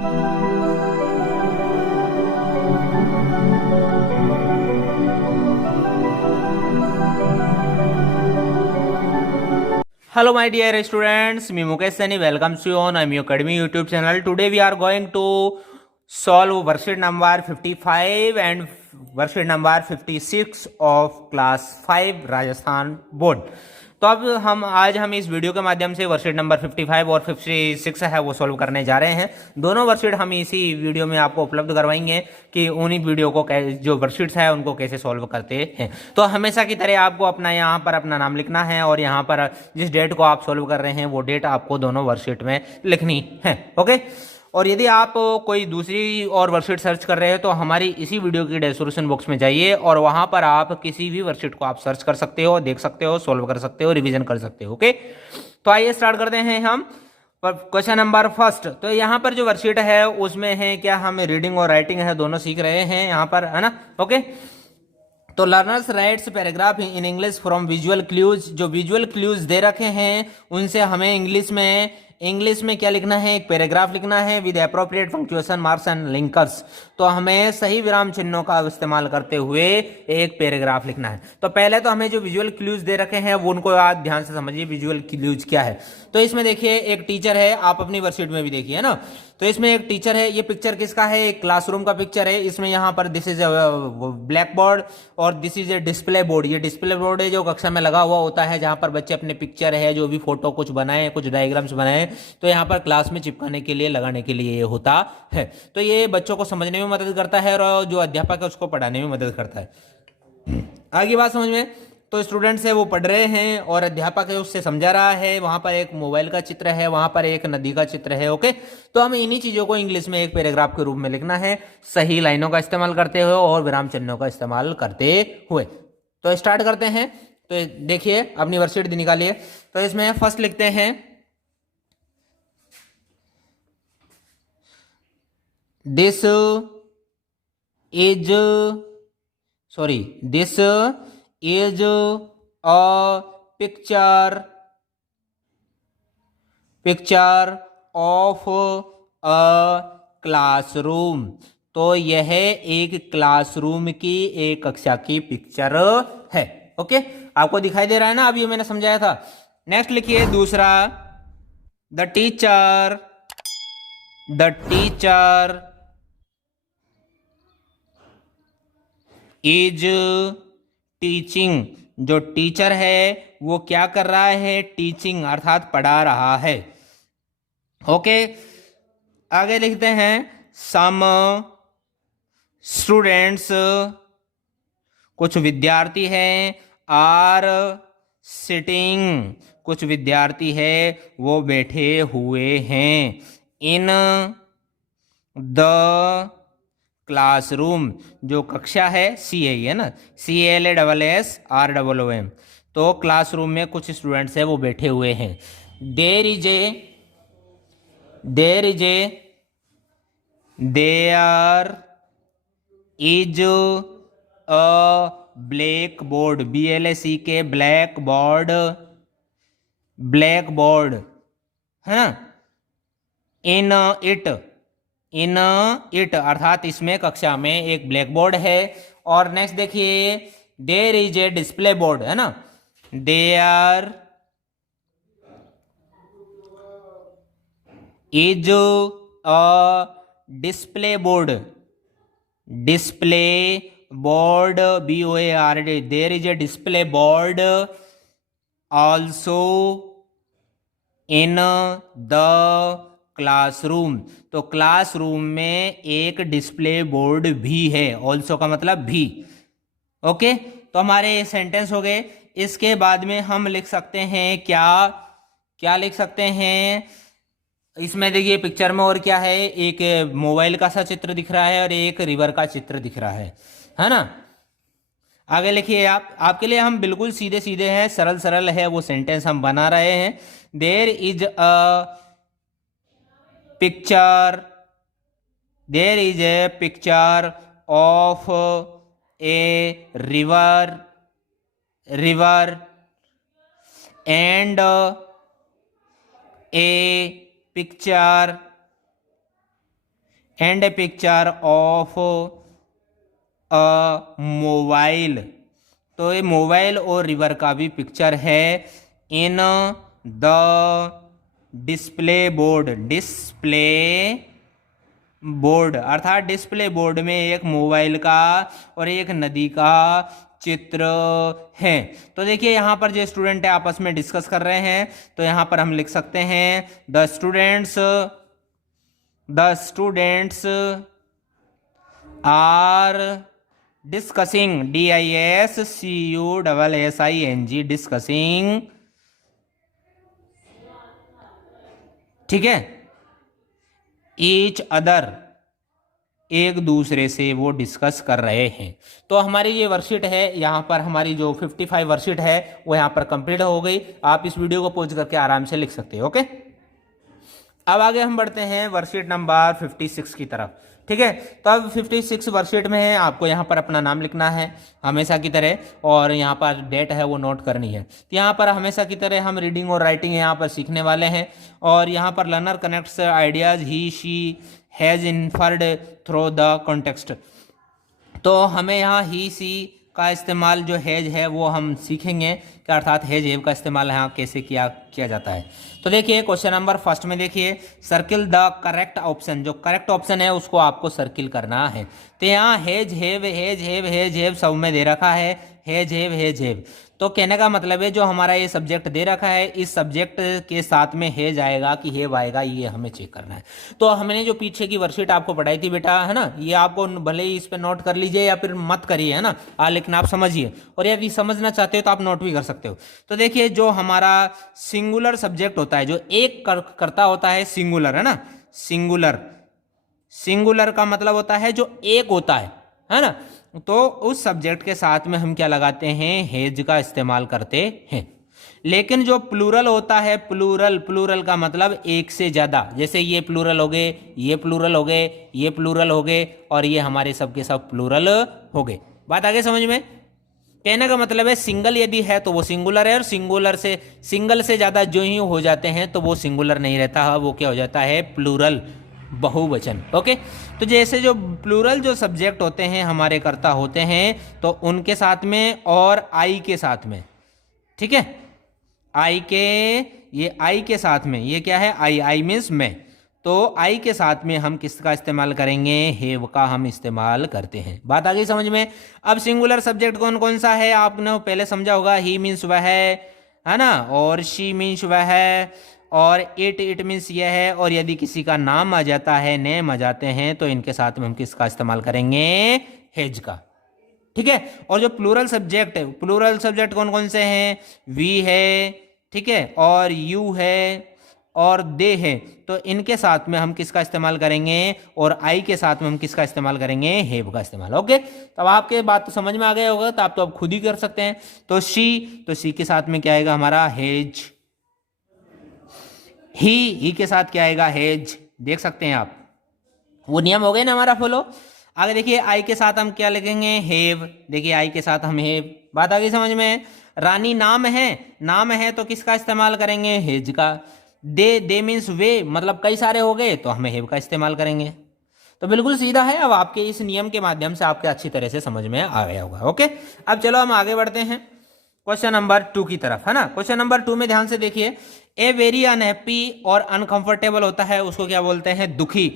Hello my dear students, me Mukesh Sani welcomes you on IMU Academy YouTube channel. Today we are going to solve worksheet number 55 and worksheet number 56 of class 5 Rajasthan board. तो अब आज हम इस video के माध्यम से worksheet number 55 और 56 है वो सॉल्व करने जा रहे हैं। दोनों वर्कशीट हम इसी वीडियो में आपको उपलब्ध करवाएंगे कि उन्हीं वीडियो को जो वर्कशीट्स है उनको कैसे सॉल्व करते हैं। तो हमेशा की तरह आपको अपना यहाँ पर अपना नाम लिखना है और यहाँ पर जिस डेट को आप सॉल्व कर रहे हैं वो डेट आपको दोनों वर्कशीट में लिखनी है। ओके, और यदि आप कोई दूसरी और वर्कशीट सर्च कर रहे हैं तो हमारी इसी वीडियो की डिस्क्रिप्शन बॉक्स में जाइए और वहां पर आप किसी भी वर्कशीट को आप सर्च कर सकते हो, देख सकते हो, सॉल्व कर सकते हो, रिवीजन कर सकते हो। ओके, तो आइए स्टार्ट करते हैं हम क्वेश्चन नंबर फर्स्ट। तो यहाँ पर जो वर्कशीट है उसमें है क्या, हम रीडिंग और राइटिंग है दोनों सीख रहे हैं यहाँ पर, है ना। ओके, तो learners rights paragraph in English from visual clues. जो विजुअल क्लूज दे रखे हैं उनसे हमें इंग्लिश में क्या लिखना है, एक पैराग्राफ लिखना है with appropriate punctuation marks and linkers. तो हमें सही विराम चिन्हों का इस्तेमाल करते हुए एक पैराग्राफ लिखना है। तो पहले तो हमें जो विजुअल क्लूज दे रखे हैं वो उनको आप ध्यान से समझिए विजुअल क्लूज क्या है। तो इसमें देखिए एक टीचर है, आप अपनी वर्कशीट में भी देखिए, है ना। तो इसमें एक टीचर है, ये पिक्चर किसका है, एक क्लासरूम का पिक्चर है। इसमें यहाँ पर दिस इज ब्लैक बोर्ड और this is a display board. ये डिस्प्ले बोर्ड है जो कक्षा में लगा हुआ होता है, जहां पर बच्चे अपने पिक्चर है जो भी फोटो कुछ बनाए, कुछ डायग्राम्स बनाए, तो यहाँ पर क्लास में चिपकाने के लिए, लगाने के लिए ये होता है। तो ये बच्चों को समझने में मदद करता है और जो अध्यापक है उसको पढ़ाने में मदद करता है। आगे बात समझ में, तो स्टूडेंट्स है वो पढ़ रहे हैं और अध्यापक है उससे समझा रहा है। वहां पर एक मोबाइल का चित्र है, वहां पर एक नदी का चित्र है। ओके, तो हमें इन्हीं चीजों को इंग्लिश में एक पैराग्राफ के रूप में लिखना है, सही लाइनों का इस्तेमाल करते हुए और विराम चिन्हों का इस्तेमाल करते हुए। तो स्टार्ट करते हैं। तो देखिए अपनी वर्कशीट निकालिए। तो इसमें फर्स्ट लिखते हैं this is a picture of a classroom. तो यह एक क्लासरूम की, एक कक्षा की पिक्चर है। ओके, आपको दिखाई दे रहा है ना, अभी मैंने समझाया था। नेक्स्ट लिखिए दूसरा, द टीचर इज टीचिंग। जो टीचर है वो क्या कर रहा है, टीचिंग अर्थात पढ़ा रहा है। ओके, आगे लिखते हैं सम स्टूडेंट्स, कुछ विद्यार्थी हैं, आर सिटिंग, कुछ विद्यार्थी है वो बैठे हुए हैं, इन द क्लासरूम। जो कक्षा है है ना, CLASSROOM। तो क्लासरूम में कुछ स्टूडेंट्स है वो बैठे हुए हैं। There is a black board, BLACK, black board है ना। इन इट अर्थात इसमें, कक्षा में एक ब्लैक बोर्ड है। और नेक्स्ट देखिए, there is a display board, है ना। There is a display board, BOARD। There is a display board also in the classroom. तो क्लासरूम में एक डिस्प्ले बोर्ड भी है, ऑल्सो का मतलब भी। ओके, तो हमारे सेंटेंस हो गए। इसके बाद में हम लिख सकते हैं क्या लिख सकते हैं, इसमें देखिए पिक्चर में और क्या है, एक मोबाइल का सा चित्र दिख रहा है और एक रिवर का चित्र दिख रहा है ना। आगे लिखिए आपके लिए हम बिल्कुल सीधे सीधे हैं, सरल सरल है वो सेंटेंस हम बना रहे हैं। There is a picture of a river and a picture and a picture of a mobile, तो ये मोबाइल और रिवर का भी पिक्चर है in the display board, display board अर्थात डिस्प्ले बोर्ड में एक मोबाइल का और एक नदी का चित्र है। तो देखिए यहाँ पर जो स्टूडेंट है आपस में डिस्कस कर रहे हैं, तो यहाँ पर हम लिख सकते हैं the students are discussing, DISCUSSING, discussing, ठीक है, ईच अदर, एक दूसरे से वो डिस्कस कर रहे हैं। तो हमारी ये वर्कशीट है, यहाँ पर हमारी जो 55 वर्कशीट है वो यहाँ पर कंप्लीट हो गई। आप इस वीडियो को पॉज करके आराम से लिख सकते हो। ओके, अब आगे हम बढ़ते हैं वर्कशीट नंबर 56 की तरफ। ठीक है, तो अब 56 वर्कशीट में है, आपको यहाँ पर अपना नाम लिखना है हमेशा की तरह, और यहाँ पर डेट है वो नोट करनी है। तो यहाँ पर हमेशा की तरह हम रीडिंग और राइटिंग यहाँ पर सीखने वाले हैं, और यहाँ पर learner connects ideas he she has inferred through the context. तो हमें यहाँ ही सी का इस्तेमाल जो हैज है वो हम सीखेंगे कि अर्थात हैज हैव का इस्तेमाल यहाँ कैसे किया जाता है। तो देखिए क्वेश्चन नंबर फर्स्ट में देखिए, सर्किल द करेक्ट ऑप्शन, जो करेक्ट ऑप्शन है उसको आपको सर्किल करना है। तो यहाँ हैज हैव सब में दे रखा है हैज हैव। तो कहने का मतलब है जो हमारा ये सब्जेक्ट दे रखा है, इस सब्जेक्ट के साथ में हैज आएगा कि हैव आएगा, ये हमें चेक करना है। तो हमने जो पीछे की वर्कशीट आपको पढ़ाई थी बेटा, है ना, ये आपको भले ही इस पे नोट कर लीजिए या फिर मत करिए, है ना, लेकिन आप समझिए, और यदि समझना चाहते हो तो आप नोट भी कर सकते हो। तो देखिए जो हमारा सिंगुलर सब्जेक्ट होता है, जो एक करता होता है, सिंगुलर, है ना, सिंगुलर का मतलब होता है जो एक होता है ना, तो उस सब्जेक्ट के साथ में हम क्या लगाते हैं, हैज का इस्तेमाल करते हैं। लेकिन जो प्लूरल होता है, प्लूरल का मतलब एक से ज्यादा, जैसे ये प्लूरल हो गए, ये प्लूरल हो गए, ये प्लूरल हो गए, और ये हमारे सब के सब प्लूरल हो गए। बात आगे समझ में? कहने का मतलब है सिंगल यदि है तो वो सिंगुलर है, और सिंगल से ज्यादा जो ही हो जाते हैं तो वो सिंगुलर नहीं रहता, वो क्या हो जाता है, प्लूरल, बहुवचन। ओके, तो जैसे जो प्लूरल जो सब्जेक्ट होते हैं हमारे कर्ता होते हैं, तो उनके साथ में और आई के साथ में, ठीक है, आई के साथ में ये क्या है, आई मीन्स मैं, तो आई के साथ में हम किसका इस्तेमाल करेंगे, हैव का हम इस्तेमाल करते हैं। बात आ गई समझ में? अब सिंगुलर सब्जेक्ट कौन कौन सा है आपने पहले समझा होगा, ही मीन्स वह है ना, और शी मीन्स वह है, और इट मीन्स यह है, और यदि किसी का नाम आ जाता है, नेम आ जाते हैं, तो इनके साथ में हम किसका इस्तेमाल करेंगे, हैज का। ठीक है, और जो प्लूरल सब्जेक्ट कौन कौन से हैं, वी है, ठीक है, और यू है, और दे है, तो इनके साथ में हम किसका इस्तेमाल करेंगे, और आई के साथ में हम किसका इस्तेमाल करेंगे, हैव का इस्तेमाल। ओके, तो अब आपके बात तो समझ में आ गया होगा, तो आप तो अब खुद ही कर सकते हैं। तो शी के साथ में क्या आएगा हमारा, हैज। ही के साथ क्या आएगा, हैज। देख सकते हैं आप, वो नियम हो गए ना हमारा फॉलो। आगे देखिए आई के साथ हम क्या लिखेंगे, हैव। देखिए आई के साथ हम हैव। बात आ गई समझ में? रानी नाम है तो किसका इस्तेमाल करेंगे, हैज का। दे मीन्स वे, मतलब कई सारे हो गए, तो हमें हैव का इस्तेमाल करेंगे। तो बिल्कुल सीधा है, अब आपके इस नियम के माध्यम से आपके अच्छी तरह से समझ में आ गया होगा। ओके, अब चलो हम आगे बढ़ते हैं क्वेश्चन नंबर 2 की तरफ, है ना। क्वेश्चन नंबर 2 में ध्यान से देखिए, ए वेरी अनहैप्पी और अनकंफर्टेबल होता है, उसको क्या बोलते हैं, दुखी,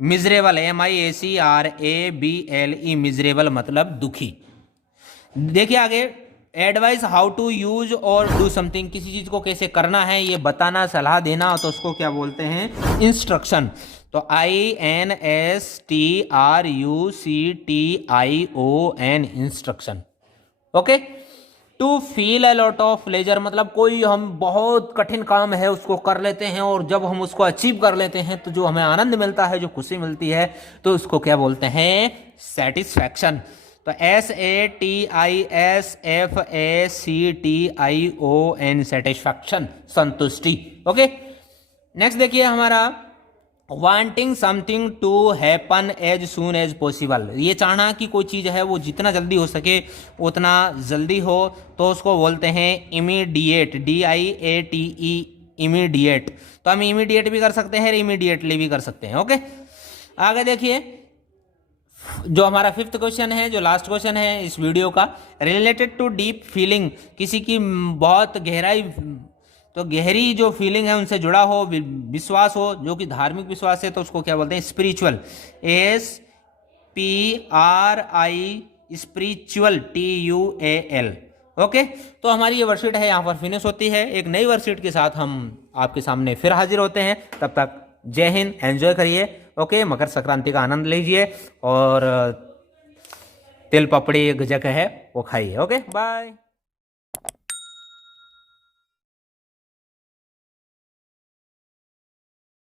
मिजरेबल, MISERABLE, मिजरेबल मतलब दुखी। देखिए आगे, एडवाइस हाउ टू यूज और डू समथिंग, किसी चीज को कैसे करना है ये बताना, सलाह देना, तो उसको क्या बोलते हैं, इंस्ट्रक्शन। तो INSTRUCTION, instruction. Okay, to feel a lot of pleasure, मतलब कोई हम बहुत कठिन काम है उसको कर लेते हैं, और जब हम उसको अचीव कर लेते हैं तो जो हमें आनंद मिलता है, जो खुशी मिलती है, तो उसको क्या बोलते हैं, सेटिस्फैक्शन। तो SATISFACTION, सेटिस्फैक्शन, संतुष्टि। ओके, नेक्स्ट देखिए हमारा, wanting something to happen as soon as possible, ये चाहना कि कोई चीज़ है वो जितना जल्दी हो सके उतना जल्दी हो, तो उसको बोलते हैं इमीडिएट, DIATE, इमीडिएट। तो हम इमीडिएट भी कर सकते हैं, इमीडिएटली भी कर सकते हैं। ओके, आगे देखिए, जो हमारा फिफ्थ क्वेश्चन है, जो लास्ट क्वेश्चन है इस वीडियो का, रिलेटेड टू डीप फीलिंग, किसी की बहुत गहराई, तो गहरी जो फीलिंग है उनसे जुड़ा हो, विश्वास हो, जो कि धार्मिक विश्वास है, तो उसको क्या बोलते हैं? Spiritual, SPRI, spiritual, TUAL। Okay, तो हमारी ये वर्कशीट है यहाँ पर फिनिश होती है। एक नई वर्कशीट के साथ हम आपके सामने फिर हाजिर होते हैं। तब तक जय हिंद, एंजॉय करिए। ओके, मकर संक्रांति का आनंद लीजिए और तिल पपड़ी गजक है वो खाइए। Okay, bye.